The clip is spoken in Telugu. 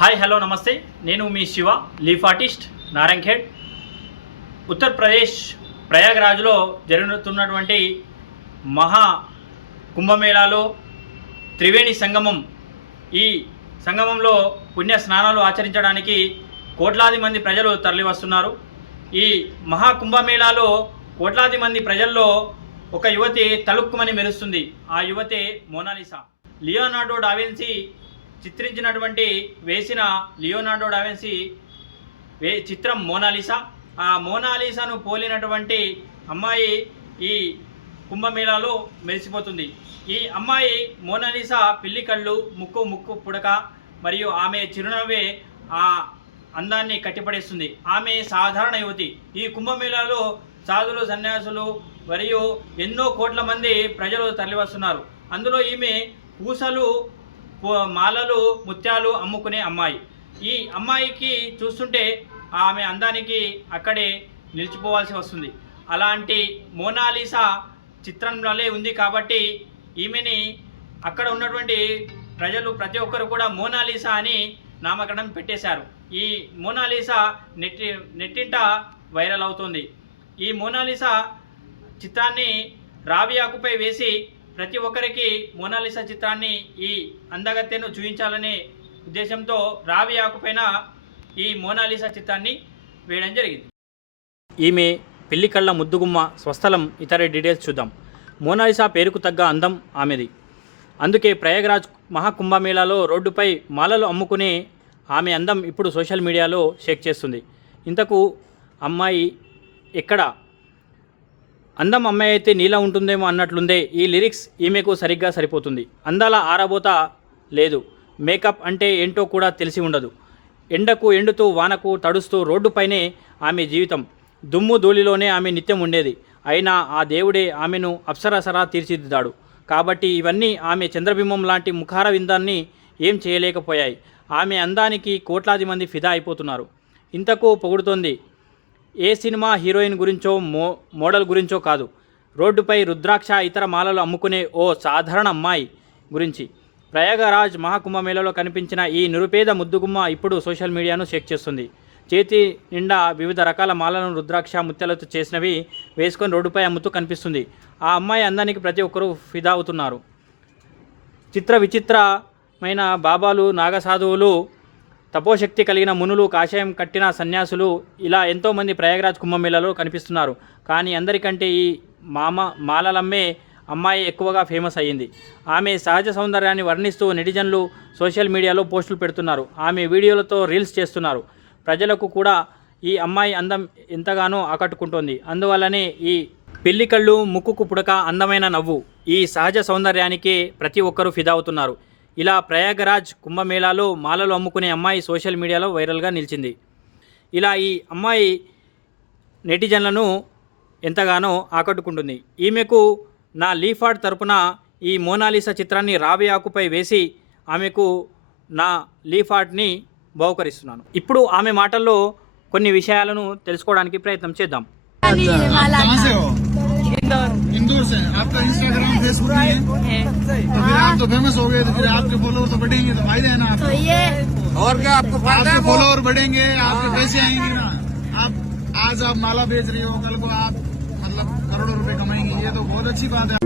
హాయ్ హలో నమస్తే. నేను మీ శివ లీఫ్ ఆర్టిస్ట్ నారాయణఖేడ్. ఉత్తరప్రదేశ్ ప్రయాగ్రాజ్లో జరుగుతున్నటువంటి మహా కుంభమేళాలో త్రివేణి సంగమం. ఈ సంగమంలో పుణ్య స్నానాలు ఆచరించడానికి కోట్లాది మంది ప్రజలు తరలివస్తున్నారు. ఈ మహా కుంభమేళాలో కోట్లాది మంది ప్రజల్లో ఒక యువతి తలుక్కుమని మెరుస్తుంది. ఆ యువతే Mona Lisa. Leonardo da Vinci చిత్రించినటువంటి వేసిన లియోనార్డో డావిన్సీ వే చిత్రం మోనాలిసా. ఆ మోనాలిసాను పోలినటువంటి అమ్మాయి ఈ కుంభమేళాలో మెరిసిపోతుంది. ఈ అమ్మాయి మోనాలిసా పిల్లి కళ్ళు ముక్కు ముక్కు పుడక మరియు ఆమె చిరునవ్వే ఆ అందాన్ని కట్టిపడేస్తుంది. ఆమె సాధారణ యువతి. ఈ కుంభమేళాలో సాధులు సన్యాసులు మరియు ఎన్నో కోట్ల మంది ప్రజలు తరలివస్తున్నారు. అందులో ఈమె పూసలు మాలలు ముత్యాలు అమ్ముకునే అమ్మాయి. ఈ అమ్మాయికి చూస్తుంటే ఆమె అందానికి అక్కడే నిలిచిపోవాల్సి వస్తుంది. అలాంటి మోనాలిసా చిత్రంలోనే ఉంది కాబట్టి ఈమెని అక్కడ ఉన్నటువంటి ప్రజలు ప్రతి ఒక్కరు కూడా మోనాలిసా అని నామకరణం పెట్టేశారు. ఈ మోనాలిసా నెట్టి నెట్టింట వైరల్ అవుతుంది. ఈ మోనాలిసా చిత్రాన్ని రావి ఆకుపై వేసి ప్రతి ఒక్కరికి మోనాలిసా చిత్రాన్ని ఈ అందగత్తెను చూపించాలనే ఉద్దేశంతో రావి ఆకుపైన ఈ మోనాలిసా చిత్రాన్ని వేయడం జరిగింది. ఈమె పెళ్ళి కళ్ళ ముద్దుగుమ్మ స్వస్థలం ఇతర డీటెయిల్స్ చూద్దాం. మోనాలిసా పేరుకు తగ్గ అందం ఆమెది. అందుకే ప్రయాగరాజ్ మహాకుంభమేళాలో రోడ్డుపై మాలలు అమ్ముకునే ఆమె అందం ఇప్పుడు సోషల్ మీడియాలో షేక్ చేస్తుంది. ఇంతకు అమ్మాయి ఎక్కడ? అందం అమ్మాయి అయితే నీలా ఉంటుందేమో అన్నట్లుందే ఈ లిరిక్స్ ఈమెకు సరిగ్గా సరిపోతుంది. అందాల ఆరబోత లేదు. మేకప్ అంటే ఏంటో కూడా తెలిసి ఉండదు. ఎండకు ఎండుతూ వానకు తడుస్తూ రోడ్డుపైనే ఆమె జీవితం. దుమ్ము ధూళిలోనే ఆమె నిత్యం ఉండేది. అయినా ఆ దేవుడే ఆమెను అప్సరసరా తీర్చిదిద్దాడు. కాబట్టి ఇవన్నీ ఆమె చంద్రబింబం లాంటి ముఖార విందాన్ని ఏం చేయలేకపోయాయి. ఆమె అందానికి కోట్లాది మంది ఫిదా అయిపోతున్నారు. ఇంతకు పొగుడుతోంది ఏ సినిమా హీరోయిన్ గురించో మో మోడల్ గురించో కాదు. రోడ్డుపై రుద్రాక్ష ఇతర మాలలు అమ్ముకునే ఓ సాధారణ అమ్మాయి గురించి. ప్రయాగరాజ్ మహాకుంభమేళలో కనిపించిన ఈ నిరుపేద ముద్దుగుమ్మ ఇప్పుడు సోషల్ మీడియాను షేక్ చేస్తుంది. చేతి నిండా వివిధ రకాల మాలను రుద్రాక్ష ముత్యాలతో చేసినవి వేసుకొని రోడ్డుపై అమ్ముతూ కనిపిస్తుంది. ఆ అమ్మాయి అందానికి ప్రతి ఒక్కరూ ఫిదా అవుతున్నారు. చిత్ర విచిత్రమైన బాబాలు నాగసాధువులు తపోశక్తి కలిగిన మునులు కాషాయం కట్టిన సన్యాసులు ఇలా ఎంతోమంది ప్రయాగరాజ్ కుంభమేళలో కనిపిస్తున్నారు. కానీ అందరికంటే ఈ మామ మాలలమ్మే అమ్మాయి ఎక్కువగా ఫేమస్ అయ్యింది. ఆమె సహజ సౌందర్యాన్ని వర్ణిస్తూ నెటిజన్లు సోషల్ మీడియాలో పోస్టులు పెడుతున్నారు. ఆమె వీడియోలతో రీల్స్ చేస్తున్నారు. ప్రజలకు కూడా ఈ అమ్మాయి అందం ఎంతగానో ఆకట్టుకుంటోంది. అందువల్లనే ఈ పెళ్ళికళ్ళు ముక్కుకు పుడక అందమైన నవ్వు ఈ సహజ సౌందర్యానికి ప్రతి ఒక్కరూ ఫిదా అవుతున్నారు. ఇలా ప్రయాగరాజ్ కుంభమేళాలో మాలలు అమ్ముకునే అమ్మాయి సోషల్ మీడియాలో వైరల్గా నిలిచింది. ఇలా ఈ అమ్మాయి నెటిజన్లను ఎంతగానో ఆకట్టుకుంటుంది. ఈమెకు నా లీఫార్ట్ తరపున ఈ మోనాలిసా చిత్రాన్ని రావి ఆకుపై వేసి ఆమెకు నా లీఫార్ట్ని బహుకరిస్తున్నాను. ఇప్పుడు ఆమె మాటల్లో కొన్ని విషయాలను తెలుసుకోవడానికి ప్రయత్నం చేద్దాం. इंदौर से आपका इंस्टाग्राम फेसबुक नहीं है। तो फिर आप तो फ़ेमस हो गए तो फिर आपके फॉलोअर तो बढ़ेंगे तो फ़ायदा है ना तो आपको ये और क्या आपको आपके है? फॉलोअर बढ़ेंगे आपके पैसे आएँगे ना। आप आज आप माला बेच रहे हो कल को आप मतलब करोड़ों रुपए कमाएँगे ये तो बहुत अच्छी बात है।